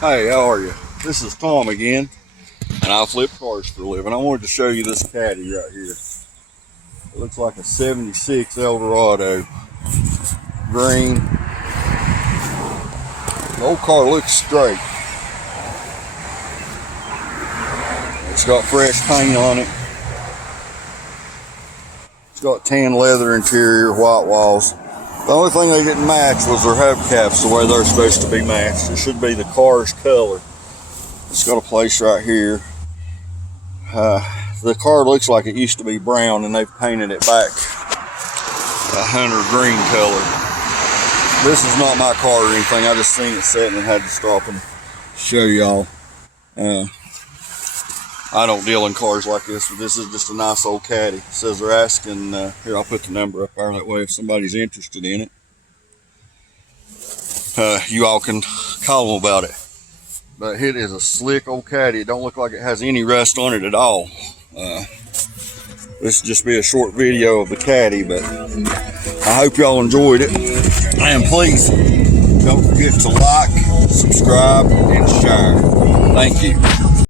Hey, how are you? This is Tom again, and I flip cars for a living. I wanted to show you this caddy right here. It looks like a 76 Eldorado, green. The old car looks straight. It's got fresh paint on it. It's got tan leather interior, white walls. The only thing they didn't match was their hubcaps the way they're supposed to be matched. It should be the car's color. It's got a place right here. The car looks like it used to be brown and they've painted it back a hunter green color. This is not my car or anything. I just seen it sitting and had to stop and show y'all. I don't deal in cars like this, but this is just a nice old caddy. It says they're asking, here, I'll put the number up there, that way if somebody's interested in it, you all can call them about it. But it is a slick old caddy. It don't look like it has any rust on it at all. This will just be a short video of the caddy, but I hope y'all enjoyed it. And please don't forget to like, subscribe, and share. Thank you.